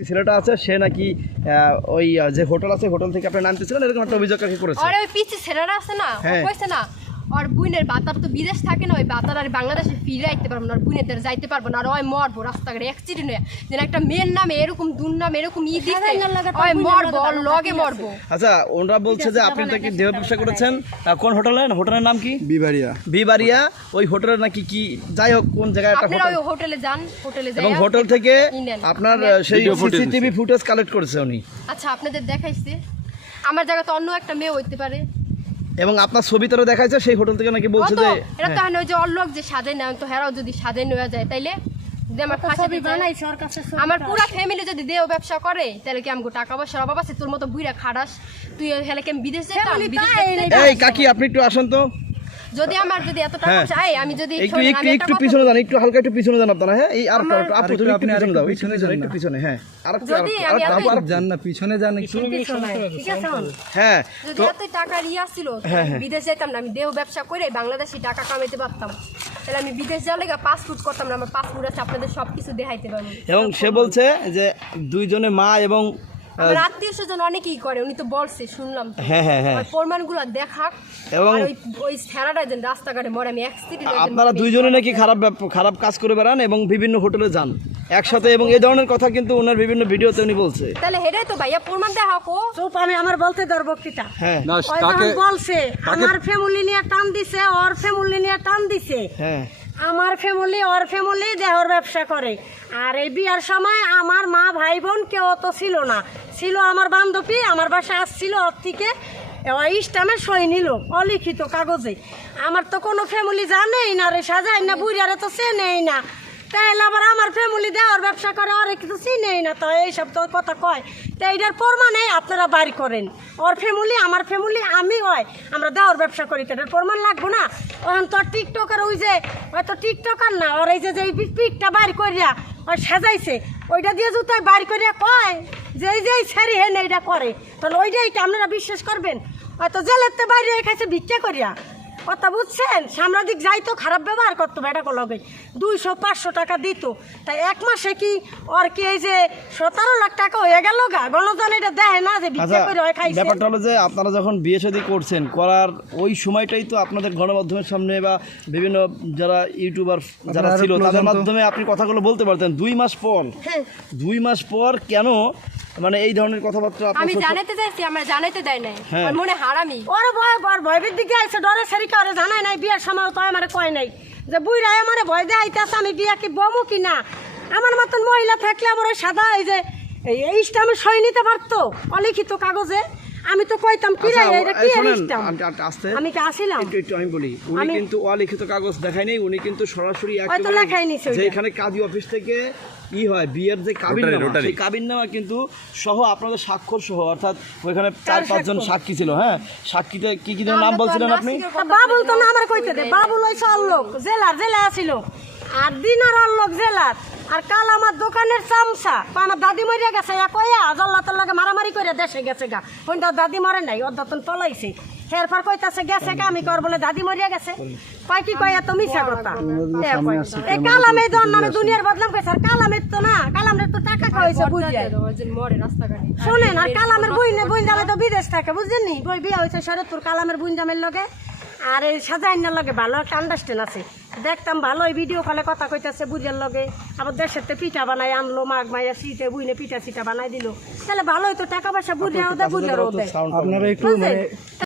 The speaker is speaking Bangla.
ছেলেটা আছে সে নাকি ওই যে হোটেল আছে হোটেল থেকে আপনি নামতেছিলেন এরকম একটা অভিযোগ করেছে আরে ওই ছেলেটা আছে না হ্যাঁ। কইছে না আর বুইনের বাতার তো বিদেশ থাকে না ওই বাতার আর বাংলাদেশে ফিরে আইতে পারব না আর বুইনের দ্বারা যাইতে পারব না আর ওই মরবো রাস্তাঘাটে অ্যাক্সিডেন্ট হয়ে। যেন একটা মেয়ের নামে এরকম দুর্নাম এরকম ই দিছে ওই মরবো ওর লগে মরবো। আচ্ছা ওনারা বলছে যে আপনি নাকি দেহ ব্যবসা করেছেন কোন হোটেলে? হোটেলের নাম কি? বিবাড়িয়া। বিবারিয়া ওই হোটেলের নাকি কি? যাই হোক কোন জায়গায় একটা আপনারা হোটেল। ওই হোটেলে যান হোটেলে যাই এবং হোটেল থেকে আপনার সেই সিসিটিভি ফুটেজ কালেক্ট করেছে উনি। আচ্ছা আপনাদের দেখাইছে। আমার জায়গা তো অন্য একটা মেয়ে হইতে পারে। এবং আপনার ছবি তো দেখাইছে সেই হোটেল থেকে নাকি বলছে যে এটা তো হয়। ওই যে অল্লোক যে সাজাই না তো হেরাও যদি সাজাই নেওয়া যায় তাইলে যদি আমার ফাঁসি সরকার কাছে আমার পুরা ফ্যামিলি যদি দেও ব্যবসা করে তাহলে কি আমগো টাকা পয়সা অভাব আছে? তোর মতো বুইরা খাড়াস তুই হেলে কেমন বিদেশ এই কাকি আপনি একটু আসেন তো। যদি আমার যদি এত টাকা হ্যাঁ। আমি যদি একটু একটু একটু পিছনে যান একটু হালকা একটু পিছনে যান আপনারা হ্যাঁ এই আর একটু, আপু তুমি একটু পিছনে দাও পিছনে যান একটু না। পিছনে হ্যাঁ আর যদি আমি আর যান না পিছনে যান একটু ঠিক আছে হ্যাঁ যদি তো এতই টাকার ইয়া ছিল হ্যাঁ, হ্যাঁ। যেতাম না আমি দেহ ব্যবসা করে বাংলাদেশি টাকা কামাইতে পারতাম তাহলে আমি বিদেশ যাওয়ার লেগে পাসপোর্ট করতাম না আমার পাসপোর্ট আছে আপনাদের সব কিছু দেখাইতে পারব এবং সে বলছে যে দুইজনে মা এবং আমার আত্মীয় স্বজন অনেকেই করে উনি তো বলছে শুনলাম হ্যাঁ হ্যাঁ হ্যাঁ। ওই প্রমাণগুলো দেখাক। এবং- ওই স্যারাটা যেন রাস্তাঘাটে মরে আমি অ্যাক্সিডেন্ট আপনারা দুইজনে নাকি খারাপ খারাপ কাজ করে বেড়ান এবং বিভিন্ন হোটেলে যান। একসাথে এবং এই ধরনের কথা কিন্তু ওনার বিভিন্ন ভিডিওতে উনি বলছে। তাহলে হেডাই তো ভাইয়া প্রমাণ দেখাক চুপ আমি আমার বলতে ধর বক্তৃতা হ্যাঁ। বলছে আমার ফ্যামিলি নিয়ে টান দিছে ওর ফ্যামিলি নিয়ে টান দিছে। হ্যাঁ। আমার ফ্যামিলি ওর ফ্যামিলি দেহর ব্যবসা করে। আর এই বিয়ার সময় আমার মা, ভাই বোন কেউ তো ছিল না। ছিল আমার বান্ধবী, আমার বাসা আসছিল ওর থেকে। ইস্টামে সই নিল অলিখিত কাগজে। আমার তো কোনো ফ্যামিলি জানেই না রে সাজাই না বুড়িয়ারে তো চেনেই না। তাহলে আবার আমার ফ্যামিলি দেওয়ার ব্যবসা করে, ওর কিছু চিনেই না তো, এইসব তো কথা কয়। তো এইটার প্রমাণে আপনারা বাড়ি করেন। ওর ফ্যামিলি আমার ফ্যামিলি আমি হয় আমরা দেওয়ার ব্যবসা করি। তো প্রমাণ লাগবো না? ওখান তো টিকটকার ওই যে হয়তো টিকটকার না, ওর এই যে যে পিকটা বাড়ি করিয়া ওই সাজাইছে, ওইটা দিয়ে জুতাই বাড়ি করিয়া কয়, যে এই যে এই ছেড়ি হেন এইটা করে, তাহলে ওইটাই আপনারা বিশ্বাস করবেন? হয়তো জেলের তো বাইরে খাইছে ভিক্ষা করিয়া। কথা বুঝছেন? সাংবাদিক যাইতো খারাপ ব্যবহার করতো বেটা লগে। দুইশো পাঁচশো টাকা দিত। তাই এক মাসে কি ওর কি এই যে সতেরো লাখ টাকা হয়ে গেল গা? গণজন এটা দেয় না যে ভিক্ষা আচ্ছা করে হয় খাইছে। ব্যাপারটা হলো যে আপনারা যখন বিয়ে শাদী করছেন করার ওই সময়টাই তো আপনাদের গণমাধ্যমের সামনে বা বিভিন্ন যারা ইউটিউবার যারা ছিল তাদের মাধ্যমে আপনি কথাগুলো বলতে পারতেন। দুই মাস পর হ্যাঁ। দুই মাস পর কেন মানে এই ধরনের কথাবার্তা আমি জানাইতে চাইছি আমরা জানাইতে দেয় নাই। আমার মনে হারামি। ওরে ভয় ভয় ভয়ের দিকে আছে ডরে সেরি করে জানাই নাই বিয়ের সময় তো আমার কয় নাই। যে বুইরাই আমারে ভয় দেয় আইতাছে আমি বিয়া কি বমু কি না? আমার মতন মহিলা থাকলে আমার ওই সাদা এই যে এই ইষ্ট আমি সই নিতে পারতো অলিখিত কাগজে? আমি তো কইতাম কি রে আচ্ছা, এটা কি আ- আস্তে। আমি কি আসিলাম? একটু একটু আমি বলি উনি কিন্তু অলিখিত কাগজ দেখায় নাই উনি কিন্তু সরাসরি হয়তো একেবারে লেখাই নিছে ওইটা। যেখানে কাজী অফিস থেকে ই হয় বিয়ের যে কাবিন Rotary। সেই কাবিন নামা কিন্তু সহ আপনাদের স্বাক্ষর সহ অর্থাৎ ওইখানে চার পাঁচজন সাক্ষী ছিল হ্যাঁ? সাক্ষীতে কি কি নাম বলছিলেন আপনি? বাবুল তো না আমার কইতে দে। বাবুল হইছে অল্লোক জেলার জেলা আছিল। আর দিনার অল্লোক জেলার। আর কাল আমার দোকানের চামচা। আমার দাদি মরিয়া গেছে কইয়া জল্লাতের লগে মারামারি করে দেশে গেছে গা। কোন দাদি মরে নাই ওর দতন পলাইছে এরপর কইতাছে গেছে গা আমি কর বলে দাদি মরিয়া গেছে। কয় কি কয় এত মিছা কথা? এই কালামে দন নামে দুনিয়ার বদনাম কইছে আর কালামের তো না কালামের তো টাকা খাওয়াইছে বুঝিয়া। ওই মরে রাস্তাঘাটে। শোনেন আর কালামের বই নে বই জামে তো বিদেশ থাকে বুঝছেন নি? বই বিয়া হয়েছে শরৎপুর কালামের বই জামের লগে। আর এই সাজাইনার লগে ভালো একটা আন্ডারস্ট্যান্ড আছে। দেখতাম ভালোই ভিডিও কলে কথা কইতেছে বুঝার লগে। আবার দেশের তে পিঠা বানাই আনলো মাঘ মাইয়া শীতে বুইনে পিঠা সিটা বানাই দিল। তাহলে ভালোই তো টাকা পয়সা বুঝে দেয় বুঝে আপনারা একটু মানে বুঝলেন?